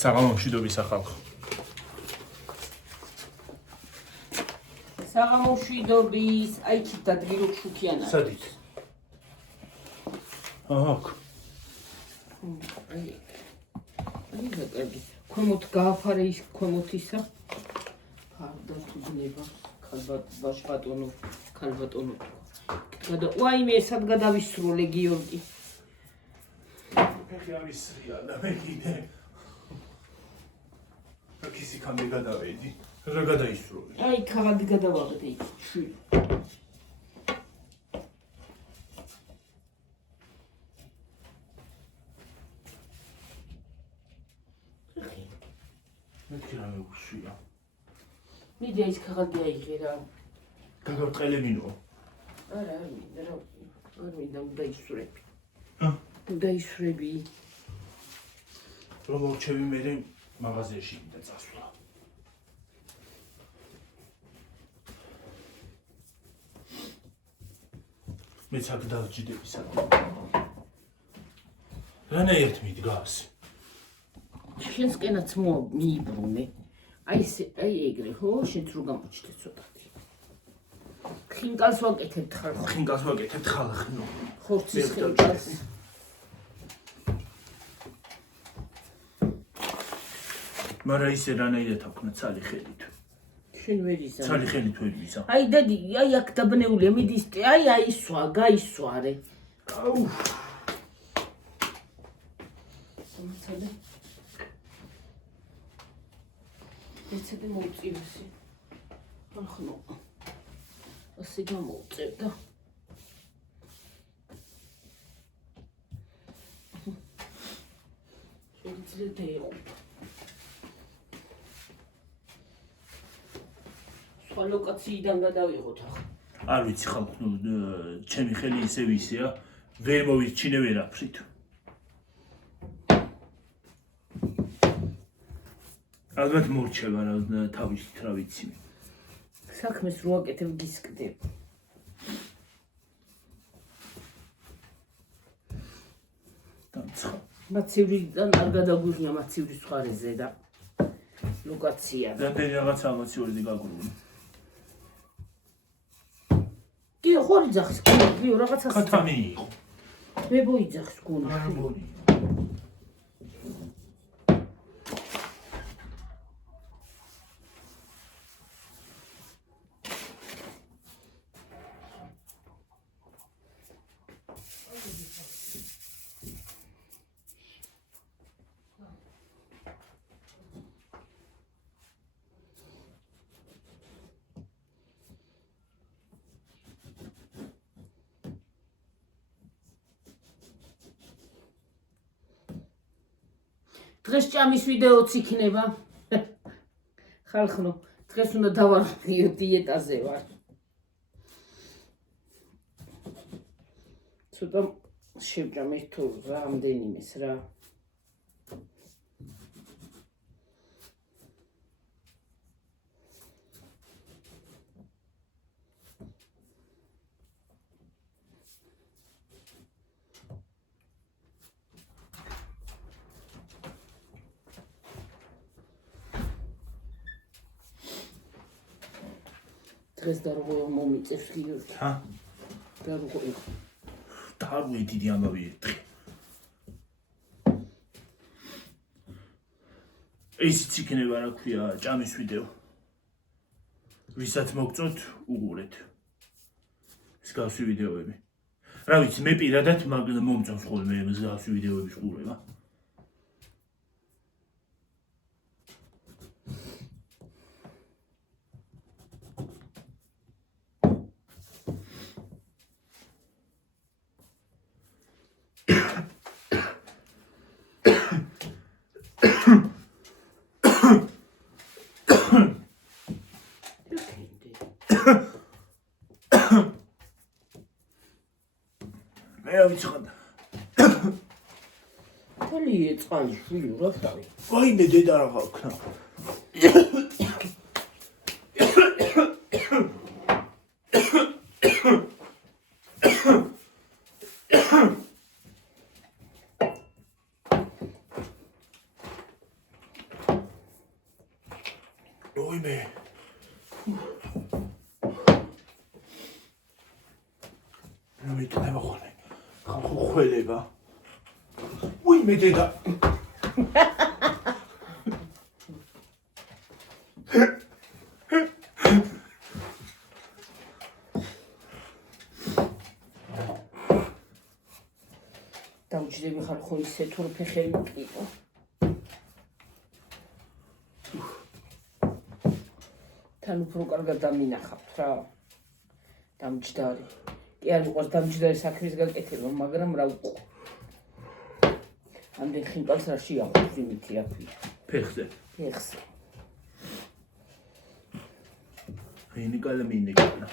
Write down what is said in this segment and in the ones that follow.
საღამომშვიდობის ახალ. საღამომშვიდობის, აი ჩით ადგილო შუქიანა. სად იცი? აქ. აი კარგი. ქვემოთ გააფარე ის ქვემოთისა. ფარდა თუ ძნება, ქალბატონო. ვაიმე, სად გადავისროლე გიორგი? ფეხი ავისრია და მე კიდე. ფეხი კამდე გადავედი. რა გადაისროლე? აი, ქაღალდი გადავაღდე იქ, შვილი. მეთქი რა მეუშვია. მიდე ის ქაღალდი აიღე რა. გაგავტყელებინო. არა, არ მინდა დაისვრები. დაისვრები. რომ მოვჩევი მე მაღაზიაში და წასვლა. მე цаг დავჯიდები საკუთარ. რანაირად მიდგას? შენსკენაც მიიბრუნე. აი ეგრე, ხო, შენც რო გამოჩნდე ცოტათი. ხინკალს ვაკეთებთ ხალხნო. ხორცის ხინკალს. მაგრამ ისე რანაირად აქვს ცალი ხელით. შენ ვერ იზამ. ცალი ხელით ვერ იზამ. აი დადი, აი აქ დაბნეულია, მიდის, აი აისვა, გაისვარე. აუ. სამწადე. ეცები მოიწივსი. ახლა ასე გამოუწევდა. შეიძლება იყო. სხვა ლოკაციიდან გადავიღოთ ახლა. არ ვიცი ხალხო, ჩემი ხელი ისე ვისეა, ვერ მოვირჩინე ვერაფრით. ალბათ მორჩება რა თავისით რა ვიცი. საქმეს რო აკეთებ გისკდებ. დამცხა. მაცევრიდან არ გადაგვიღია მაცევრის ხარეზე და ლოკაცია. რამდენი რაღაცა ამაციური გაგრული. კი, ხორი ძახის გუნდი, რაღაცა. ქათამი იყო. მე ბოიძახის გუნდი. არ მგონი. დღეს ჭამის ვიდეოც იქნება. ხალხო, დღეს უნდა დავარღვიო დიეტაზე ვარ. ცოტა შევჭამე თუ რამდენიმეს რა. დღეს დარღვევა მომიწევს გიორგი. ჰა? დარღვევა. დავი დიდი ამბავი ერთხი. ისიც იქნება რა ქვია, ჭამის ვიდეო. ვისაც მოგწოთ, უყურეთ. მსგავსი ვიდეოები. რა ვიცი, მე პირადად მომწონს ხოლმე მსგავსი ვიდეოების ყურება. მე რა ვიცი ხანდა. თელი ეწყალი შვილი რა თავი. ვაიმე დედა რა ხალხნა. ოიმე. მეკნება ხოლმე. ხალხო ხველება. ოიმე დედა. დავჯდები ხარ ხო ისე თუ ფეხები მკიდო. თან უფრო კარგად დამინახავთ რა. დამჯდარი. კი არ მიყვარს დამჯდარი საქმის გაკეთება, მაგრამ რა უკვე. ამდენ ხინკალს რა შეახოს იმითი აფი. ფეხზე. ფეხზე. ხინიკალა მინეკალა.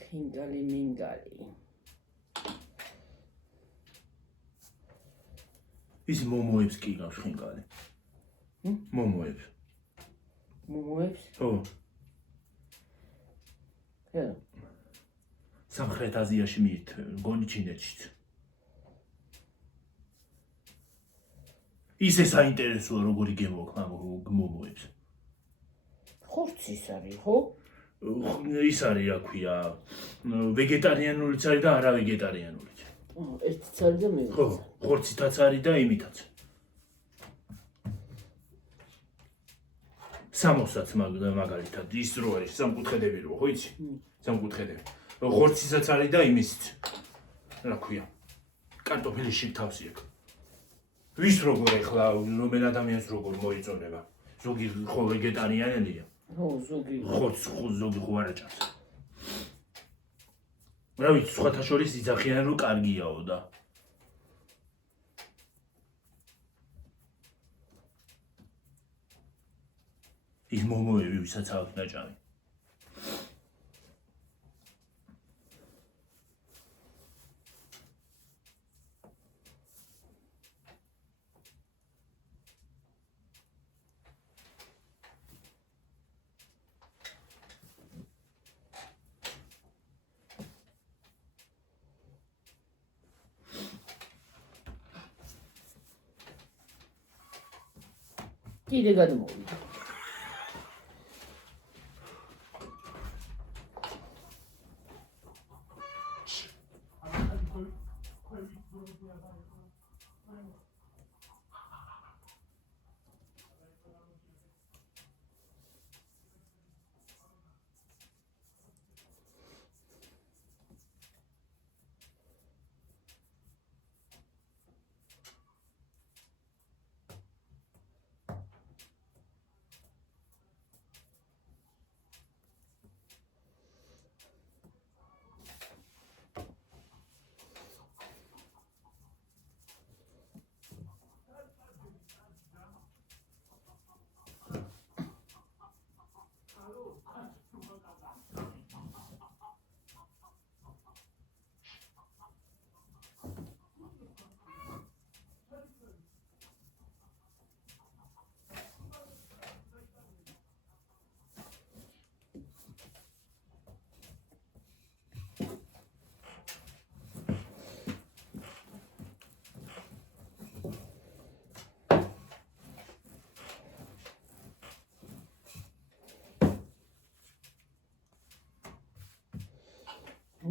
ხინკალი მინგალი. ის მომოებს კი გავს ხინკალი. მომოებს. მომოებს? ხო. ხო. სამხრეთ აზიაში მით, გონი ჩინეთშიც. ისე საინტერესოა როგორი გემოქ მომოებს. ხორცის არის, ხო? ის არის რა ქვია, ვეგეტარიანულიც არის და არა ვეგეტარიანულიც. ერთიც არის და მე. ხო, ხორცითაც არის და იმითაც. სამოსაც მაგალითად ის რო არის სამკუთხედები რო ხო იცი? სამკუთხედები. ხორცისაც არის და იმისიც. რა ქვია? კარტოფილის შიგთავსი აქვს. ვის როგორ ეხლა რომელ ადამიანს როგორ მოიწონება? ზოგი ხო ვეგეტარიანელია. ხო, ზოგი. ზოგი ხო არ აჭამს. რა ვიცი, სხვათა შორის იძახიან რომ კარგიაო და ის მომოები ვისაც აქვს ნაჭამი. კიდე გადმოვიდა.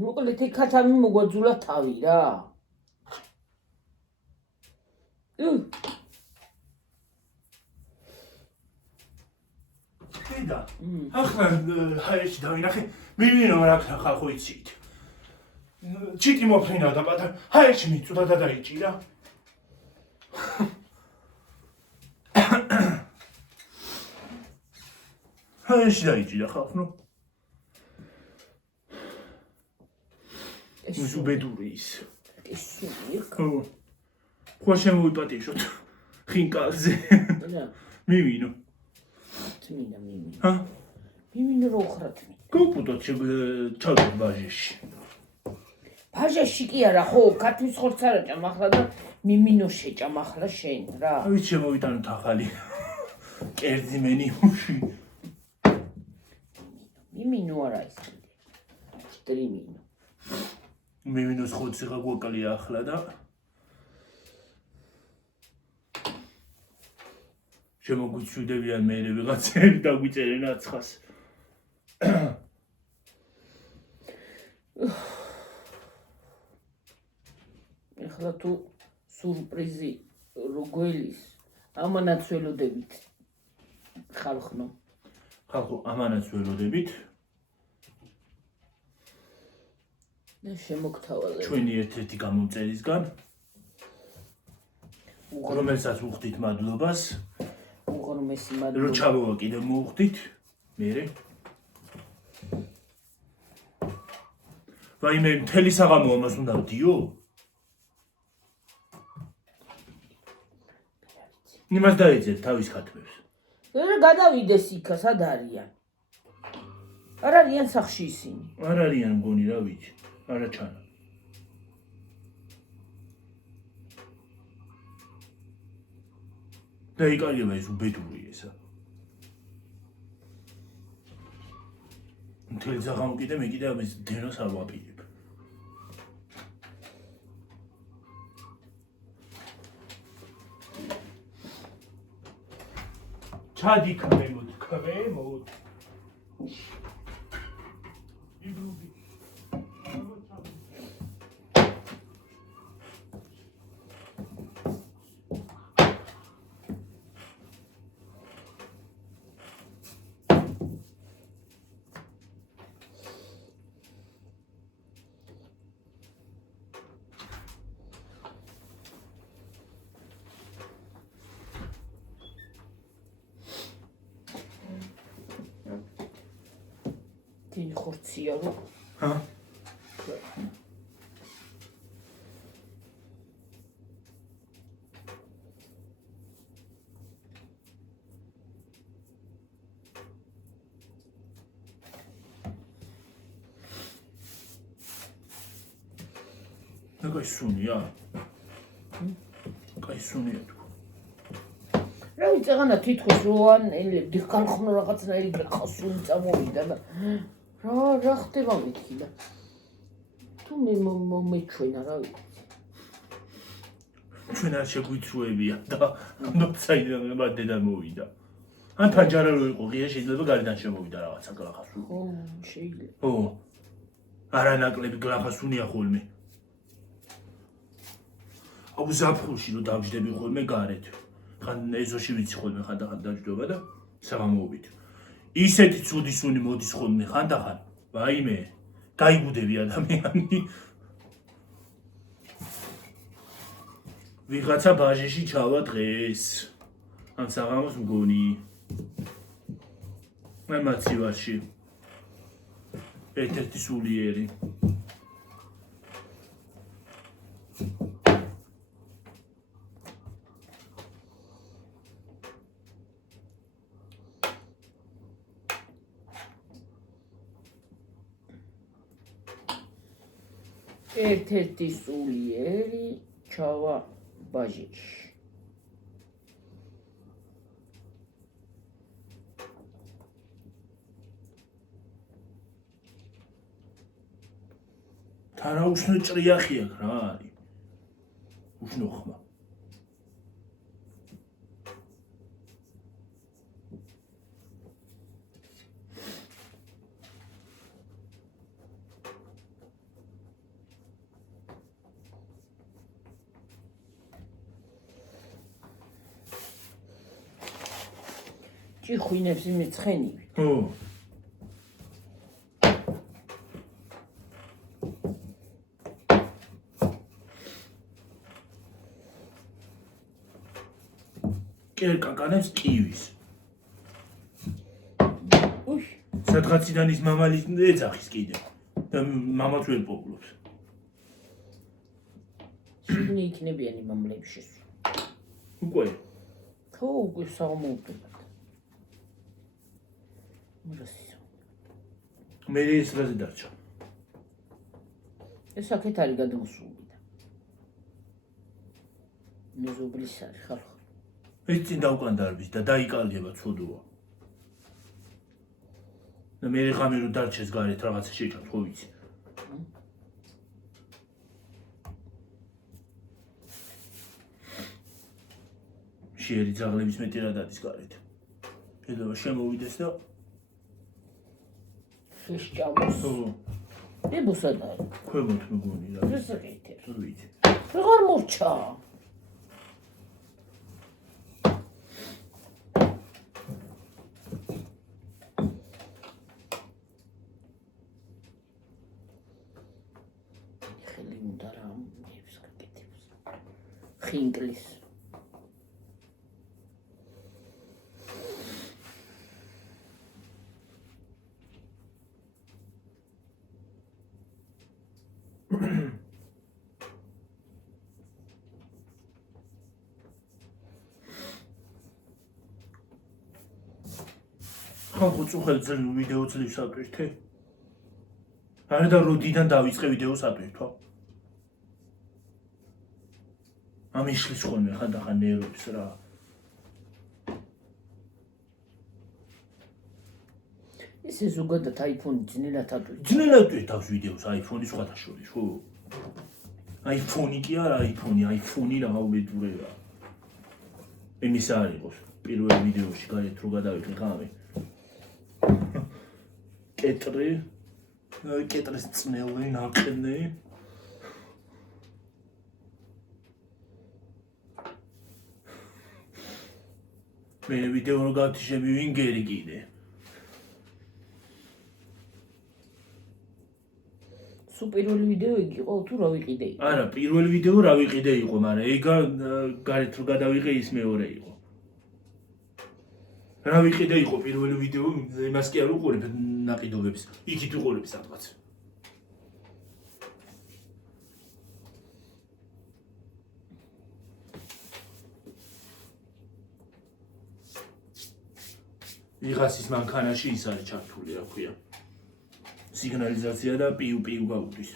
მოკლედ იქაც ამი მოგვაძულა თავი რა. დედა, ახლა ჰაერში დავინახე, მივინო რა ხალხო იცით. ჩიტი მოფრინა და პატარა ჰაერში მიწუდა და დაიჭირა. ჰაერში დაიჭირა ხალხო. ის უბედური ის. ხო. ხო შემოვიპატიჟოთ ხინკალზე. მივინო. თმინა მივინო. ჰა? მივინო რო ხრათ. გოპუტო ჩავდო ბაჟეში. ბაჟეში კი არა ხო, ქათვის ხორცს არ აჭამ ახლა და მიმინო შეჭამ ახლა შენ რა. ვიცი შემოვიტანოთ ახალი. კერძი მენიუში. მიმინო არა ის. სტრიმინო. მიმინუს 5 გაგვაკლია ახლა და შემოგვიჩვიდებიან მე ვიღაცები დაგვიწერენ აცხას. ეხლა თუ სურპრიზი როგველის ამანაც ველოდებით ხალხო ხალხო ამანაც ველოდებით და შემოგთავაზებთ ჩვენი ერთ-ერთი გამომწერისგან რომელსაც უხდით მადლობას უღრმესი რომ მადლობა ჩავოვა კიდევ მოუხდით მერე ვაიმე მთელი საღამო ამას უნდა ვდიო იმას დაეძებ თავის ხათმებს რა გადავიდეს იქა სად არიან არ არიან სახში ისინი არ არიან მგონი რა ვიცი არა ჩანა და იკარგება ეს უბედური ესა მთელი საღამო კიდე მე კიდე ამის დენას არ ვაპირებ ჩადი ქვემოთ იგრუდი თინ ხორცია რო ჰა კაი სუნია კაი სუნია თუ რა ვიცი აღანა თითქოს რო ანელებდი ხალხო რაღაცნაირი გახსული წამოვიდა და რა ხდება მეთქი და თუ მე მომეჩვენა რა ვიცი ჩვენ არ შეგვიწუებია და ნოცაიდან დედა მოვიდა ან ფანჯარა რო იყო ღია შეიძლება გარედან შემოვიდა რაღაცა გლახასული ხო შეიძლება ო არანაკლები გლახასუნია ხოლმე აუ ზაფხულში რო დავჯდები ხოლმე გარეთ ხან ეზოში ვიცი ხოლმე ხანდახან დაჯდობა და საღამოობით ისეთი ცუდი სუნი მოდის ხოლმე ხანდახან ვაიმე გაიგუდები ადამიანი ვიღაცა ბაჟეში ჩავა დღეს ან საღამოს მგონი მე მაცივარში ერთ-ერთი სულიერი ერთ-ერთი სულიერი ჩავა ბაჟეში თანაუშნო ჭრიახია რა არის უშნო ხმა ჭიხვინებს იმე ცხენივი ო კერკაკანებს კივის უი სადღაციდან ის მამალი ეძახის კიდე და მამაც ვერ პოულობს შიგნი იქნებიან იმ მამლებში უკვე ხო უკვე საღამოუდებად მე ეს რაზე დარჩა ეს აქეთ არის გადმოსული და მეზობლის არის ხალხო ეს წინ დავკანდარბის და დაიკალდება ცუდოა და მე ღამე რო დარჩეს გარეთ რაღაცა შეჭამს ხო ვიცი ნაჭიერი ძაღლების მეტი რა დადის გარეთ. ედოვა შემოვიდეს და შეშჭამოს. ებოსად არის. ქვემოთ მეგონი რა. ეს ეკეთე. თუ ვიცი. ვეღარ მორჩა. ხელი უნდა რა მეებს გაკეთებს. ხინკლის. ხალხო წუხელი ძენ ვიდეო ძლივს ატვირთე. არა და როდიდან დავიწყე ვიდეოს ატვირთვა? ამიშლის ხოლმე ხანდახან ნერვებს რა. ესე ზოგადად iPhone ძნელად ატვირთს. ძნელად ვიტავს ვიდეოს iPhone-ის სხვათა შორის, ხო? iPhone-ი კი არა, iPhone-ი რა უბედურე რა. იმის არ იყოს. პირველ ვიდეოში გარეთ რო გადავიღე ხამე. კეტრის წნელი ნაყენი. მე ვიდეო რო გავთიშები ვინგერი კიდე. პირველი ვიდეო იგი იყო თუ რა ვიყიდე იყო? არა, პირველი ვიდეო რა ვიყიდე იყო, მაგრამ ეგა გარეთ რო გადავიღე ის მეორე იყო. რა ვიყიდე იყო პირველი ვიდეო, იმას კი არ უყურებ ნაყიდობებს. იქით უყურებ სადღაც. ვიღაცის მანქანაში ის არის ჩართული, რა ქვია. სიგნალიზაცია და პიუ გაუდის.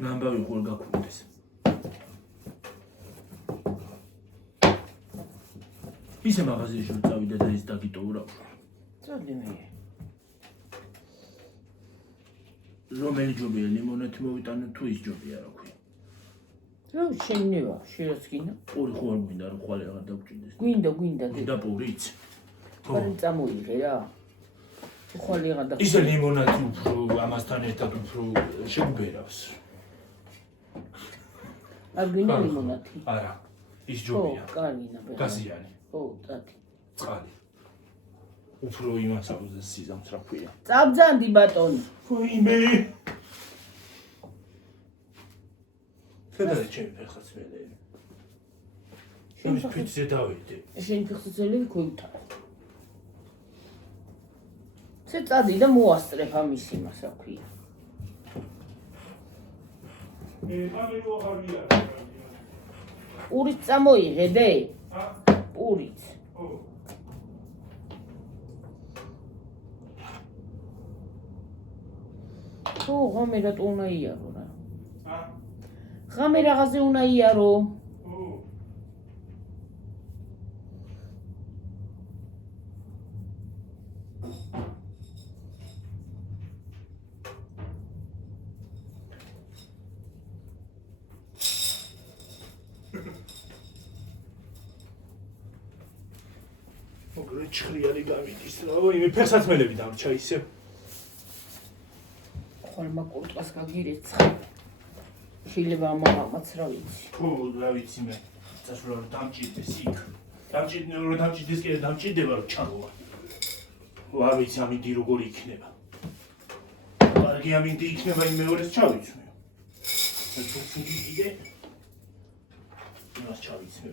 ნამბავი ხوار გაქუნდეს. ისე მაღაზიაში რომ წავიდე და ის დაგიტოვა რა. წადი მე. რომელი ჯობია ლიმონათი მოვიტანე თუ ის ჯობია რა ქვია. რა შენება, შეასკინა. პური ხوار მინდა რომ ხვალე აღარ დაგჭირდეს. გვინდა. და პურიც. ხარი წამოიღე რა. ხვალე აღარ და. ისე ლიმონათი უფრო ამასთან ერთად უფრო შეგბერავს. არ გვინდა ლიმონათი. არა, ის ჯობია. ხო, კარგინა ბერა. გაზიანი. ხო, წადი. წყალი. უფრო იმას აუზეს სიზამს რა ქვია. წაბძანდი ბატონი. ხოიმე. ფედერე ჩემი ფეხაცმელები. შენ ფიცზე დავიდე. შენ ფეხსაცმელი ქოითარა. ცე წადი და მოასწრებ ამის იმას რა ქვია. ამერო აღარია. პურიც წამოიღე დე? პურიც. ხო, ღამე რატო უნდა იარო რა? ღამე რაღაცე უნდა იარო. მოგრე ჭხრიალი გამიდის რა, იმე ფეხსაცმელები დამრჩა ისე. ხოლმა კურტყას გაგირეცხა. შეიძლება ამამაც რა ვიცი. ხო, რა ვიცი მე. წასვლა რომ დამჭირდეს იქ. დამჭირდეს კი დამჭირდება რომ ჩამოვა. რა ვიცი ამინდი როგორი იქნება. კარგი ამინდი იქნება იმ მეორეს ჩავიცმე. თუ ცუდი კიდე იმას ჩავიცმე.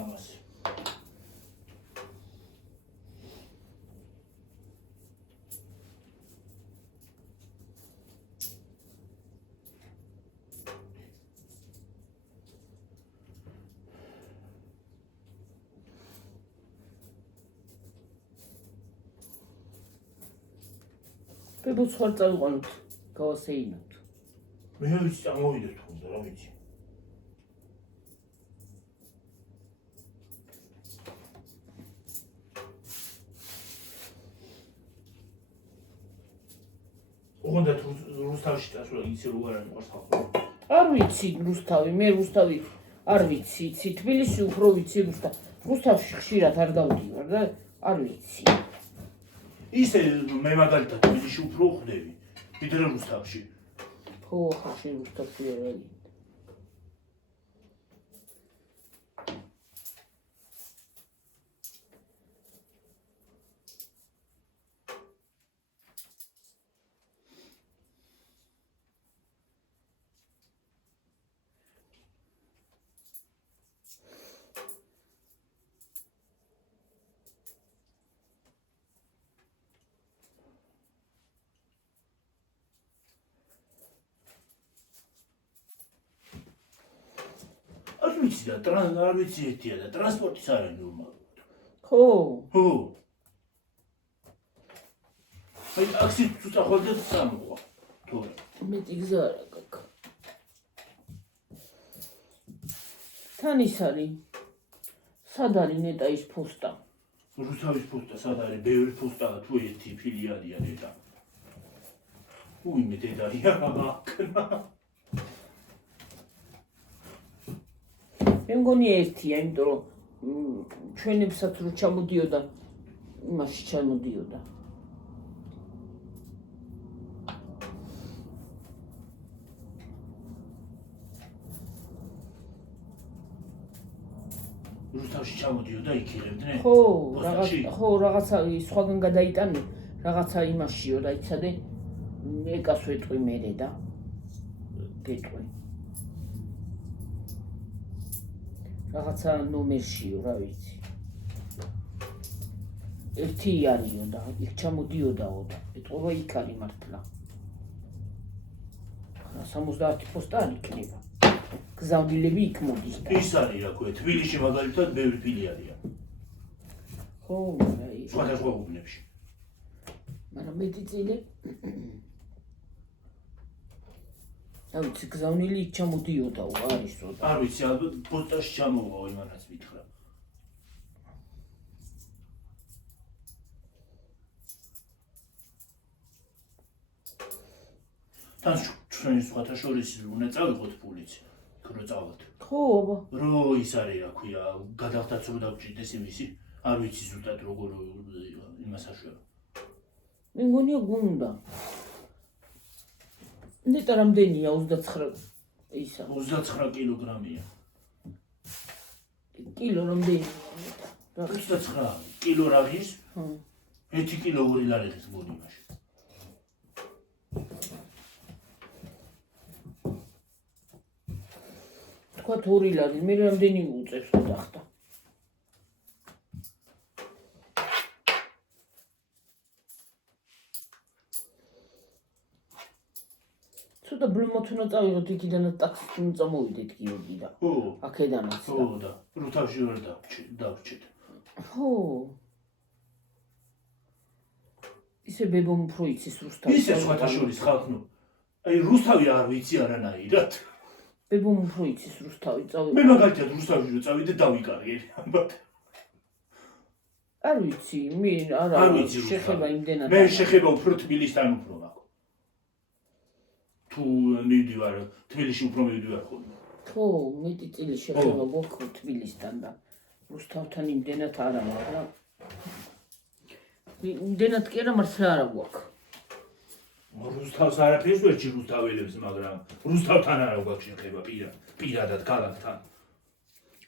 ამას. ბებო სხვა წავიყვანოთ, გავასეინოთ. მე ვიცი წამოვიდეთ თუნდა რა ვიცი. ოღონდ რუსთავში წასვლა იცი როგორ არის მოხარს ხალხო. არ ვიცი რუსთავი, მე რუსთავი არ ვიცი, თბილისში უფრო ვიცი რუსთავში ხშირად არ დავდივარ და არ ვიცი. ისე მე მაგალითად თბილისში უფრო ხვდები, ვიდრე რუსთავში. ხო, ხაში რუსთავში არ არის. არ ვიცი და არ ვიცი ერთია და ტრანსპორტიც არ არის ნორმალურად. ხო. ხო. აი ტაქსი თუ წახვიდე წამოყვა. თორე. მეტი გზა არ აქვს. თან ის არის. სად არის ნეტაის ფოსტა? რუსთავის ფოსტა სად არის? ბევრი ფოსტაა თუ ერთი ფილიალია ნეტა. უიმე დედაია აკნა. მე მგონი ერთია, იმიტომ რომ ჩვენებსაც რო ჩამოდიოდა, იმაში ჩამოდიოდა. რუსთავში ჩამოდიოდა იქირებდნენ? ხო, რაღაცა სხვაგან გადაიტანე, რაღაცა იმაშიო და იცადე ეკას ვეტყვი მერე და გეტყვი. რაღაცა ნომერშიო, რა ვიცი. ერთი არისო და იქ ჩამოდიოდაო და ეტყობა იქ არის მართლა. 70 ფოსტა არ იქნება. გზავნილები იქ მოდის და. ის არის რა ქვია, თბილისში მაგალითად ბევრი ფილიალია. ხო, სხვადასხვა უბნებში. მაგრამ მეტი წილი რა ვიცი, გზავნილი იქ ჩამოდიოდაო, არისო და. არ ვიცი, ალბათ პოსტაში ჩამოვაო იმანაც მითხრა. თან ჩვენი სხვათა შორის უნდა წავიღოთ ფულიც, რო წავალთ. ხო, აბა. რო ის არის რა ქვია, გადახდაც რო დავჭირდეს იმისი, არ ვიცი ზუსტად როგორ იმას აშვება. მე მგონია გუნდა. ნეტა რამდენია 29 ისა. 29 კილოგრამია. კილო რამდენია? 29 კილო რაღის? ხო. 1 კილო 2 ლარეთის მგონი იმაში. თქვა 2 ლარი, მე რამდენი უწევს გადახდა. ცოტა ბლომოთუნა წავიღოთ იქიდანაც ტაქსით უნდა წამოვიდეთ გიორგი და. ხო. აქედანაც. ხო და რუსთავში ვერ დავრჩეთ. ხო. ისე ბებომ უფრო იცის რუსთავი. ისე სხვათა შორის ხალხნო. აი რუსთავი არ ვიცი არანაირად. ბებომ უფრო იცის რუსთავი წავიღოთ. მე მაგალითად რუსთავში რო წავიდე დავიკარიერი ალბათ. არ ვიცი, მე არა შეხება იმდენად. მე შეხება უფრო თბილისთან უფრო მაქვს. თუ მივდივარ თბილისში უფრო მივდივარ ხოლმე. ხო, მეტი წილი შეხება გვაქვს თბილისთან და რუსთავთან იმდენად არა, მაგრამ იმდენად კი არა, მართლა არა გვაქვს. რუსთავს არაფერს ვერჩი რუსთაველებს, მაგრამ რუსთავთან არა გვაქვს შეხება პირადად ქალაქთან.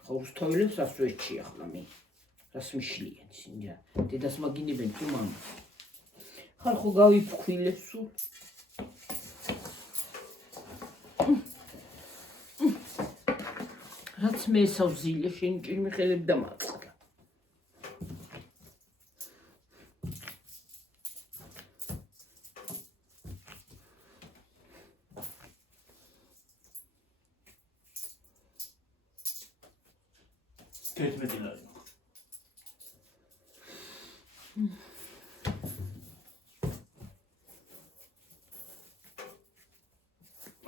ხო, რუსთაველებს ას ვერჩი ახლა მე. რას მიშლიან ისინი? დედას მაგინებენ თუ მამას. ხალხო გავიფქვილეს სულ. რაც მე სავზილე შენ ჭირ მიხელებ და მაწყდა. თერთმეტი ლარი.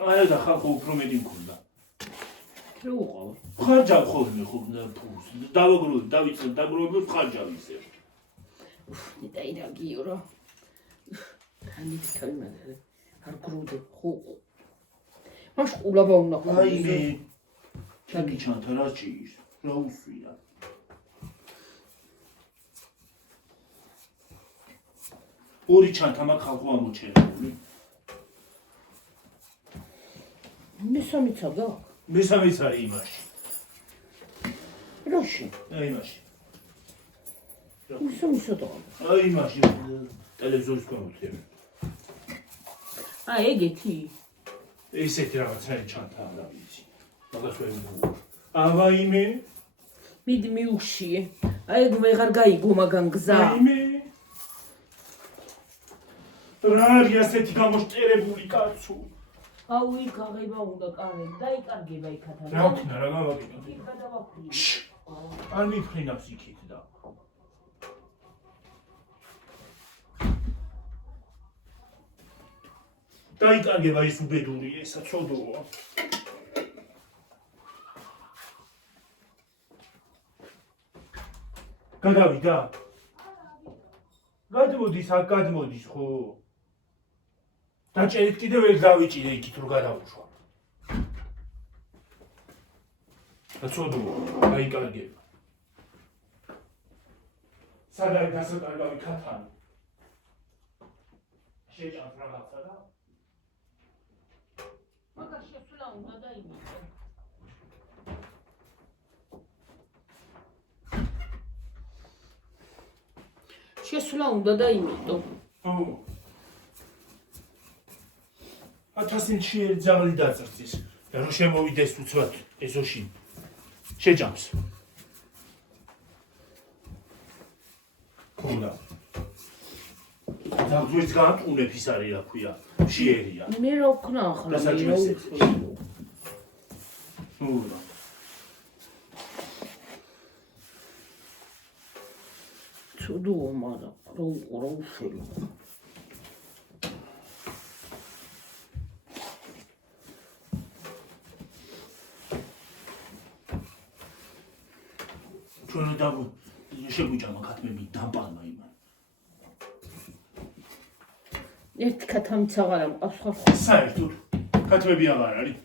აი და ხალხო უფრო მეტი მქონდა. რა უყავ? ხარჯავ ხოლმე ფულს. დავიწყებ დაგროვებებს ხარჯავ ისე. ნეტაი რა გიო რა. თანით თავი მაგარი. არ გროვდე ხო. აშ ყულაბა უნდა რაიმე ჩაკი ჩანთა რა ჭირს რა უსვია ორი ჩანთა მაგ ხალხო ამოჩერებული მესამეცა გაქვს მესამეც არის იმაში რაში იმაში მესამეცა და იმაში ტელევიზორის კონტროლი ეგეთი ესეთი რაღაცა ჩანთა რა ვიცი მაგას ვერ მგონი ავაიმე მიდი მიუხშიე აი ვეღარ გაიგო მაგან გზა აიმე რა არის ასეთი გამოშტერებული კაცო აუ იქ აღება უნდა კარგად დაიკარგება იქათან რა ვქნა რა გავაკეთო იქ გადავახვიე არ მიფრინავს იქით და დაიკარგება ის უბედური ესა ცოდოა გადავიდა გადმოდის აქ გადმოდის ხო დაჭერით კიდევ ვერ დავიჭირე იქით რომ გადავუშვა ცოდოა დაიკარგება სად არის დასაკარგავი ქათანი შეჭამს რაღაცა და მაგას შესვლა უნდა დაიმიტო შესვლა უნდა დაიმიტო ო 1000 შეერ ძაღლი დაწრწის და რომ შემოვიდეს უცბად ეზოში შეჭამს ხოდა ძაღლს გაატყუნებ ის არის რა ქვია შეერია მე რა ვქნა ახლა ურა ცუდოა მაგრამ რა უყურა უშველო ჩვენ და შეგვიჭამა ქათმები დამპალმა იმან ერთი ქათამიც აღარ ამყავს ხო საერთოდ ქათმები აღარ არის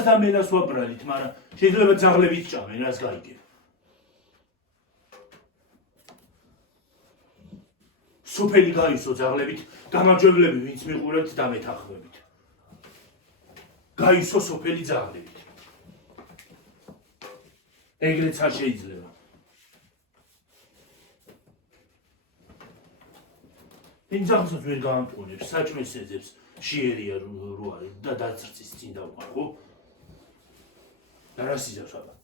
ყველას და მენას ვაბრალით, მაგრამ შეიძლება ძაღლებიც ჭამენ, რას გაიგებ. სოფელი გაისო ძაღლებით, გამარჯვებლები ვინც მიყურებთ და მეთანხმებით. გაისო სოფელი ძაღლებით. ეგრეც არ შეიძლება. იმ ძაღლსაც ვერ გაამტყუნებს, საჭმელს ეძებს. შეერია რო არის და დაწრწის წინ დავყარ ხო? და რა სიზავს აბა?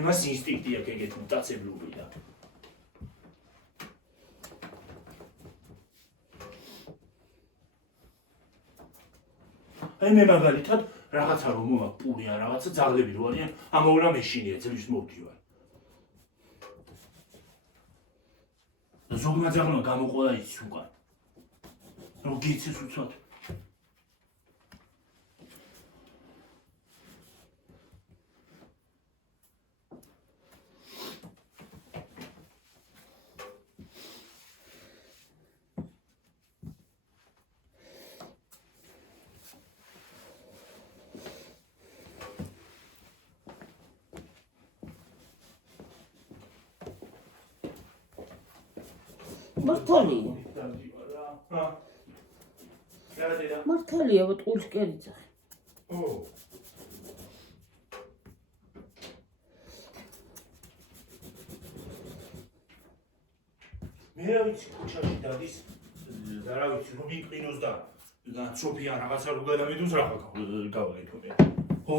იმას ინსტინქტი აქვს ეგეთი მტაცებლობია. აი მე მაგალითად რაღაცა რომ მოაქვს პური ან რაღაცა ძაღლები რო არიან, ამოურა მეშინია ძლივს მოვდივარ. და ზოგმა ძაღლმა გამოყოლა იცის უკან. რომ გიცის უცბად. მართალია. ჰა. მართალია, ბატონს კი არიცახე. ო. მე რა ვიცი ქუჩაში დადის და რა ვიცი რომ იყინოს და სოფია რაღაცა რო გადამიდოს რა გავაკეთო მე. ხო?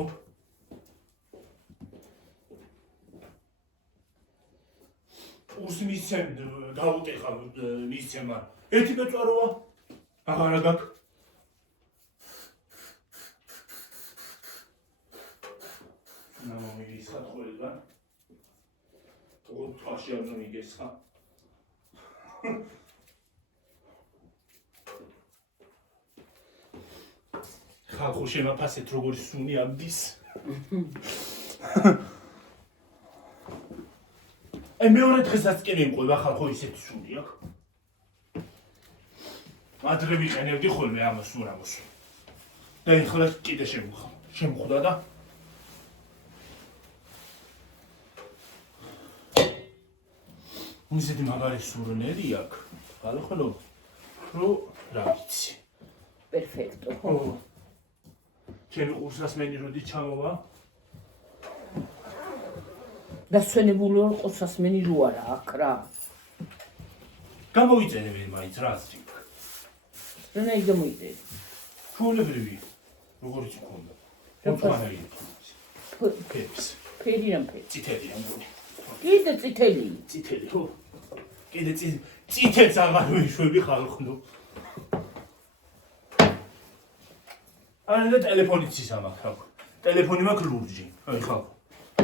ურს მისცემ გაუტეხა მისცემა. ერთი მეწვაროა. აღარა გაქვს. ნამომირის ხატყველა. ოთხაში არ მიგესხა. ხალხო შემაფასეთ როგორი სუნი ამდის. აი მეორე დღესაც კი მიმყვება ხალხო ისეთი სული აქვს. ადრე ვიყენებდი ხოლმე ამას სურამოს. და ეხლა კიდე შემხვდა და ისეთი მაგარი სურნელი აქვს. ხალხო რო რა ვიცი. პერფექტო. ჩემი ყურსასმენი როდი ჩამოვა? დასვენებული ვარ ყურსასმენი რო არა აქ რა. გამოიწენებდი მაინც რა აზრი. რანაი გამოიწევი? ჩვეულებრივი როგორიც მქონდა. მოწყანაი. ფერს. ფერი რამ ფერი? წითელი ამბული. კიდე წითელი. წითელი ხო? კიდე წითელს აღარ ვიშვები ხალხო. და ტელეფონიც ისამაქ. ტელეფონი მაქვს ლურჯი. აი ხალხო.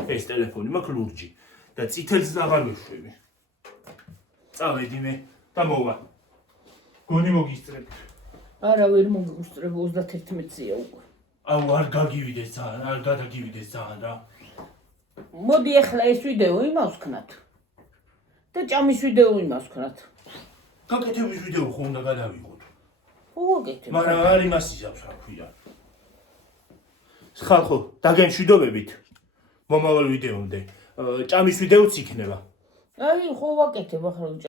ეს ტელეფონი მაქვს ლურჯი და წითელს აღარ ვიშვები. წავედი მე და მოვა. გონი მოგისწრებ. არა ვერ მოგუსწრებ 31-ია უკვე. აუ არ გაგივიდეს ძალიან, არ გადაგივიდეს ძალიან რა. მოდი ახლა ეს ვიდეო იმავს ვქნათ. და ჭამის ვიდეო იმავს ვქნათ. გაკეთების ვიდეო ხო უნდა გადავიღოთ. ხო გაკეთებ. მაგრამ არ იმას იზავს რა ქვია. ხალხო, დაგემშვიდობებით. მომავალ ვიდეომდე. ჭამის ვიდეოც იქნება. აი ხო ვაკეთებ ახლა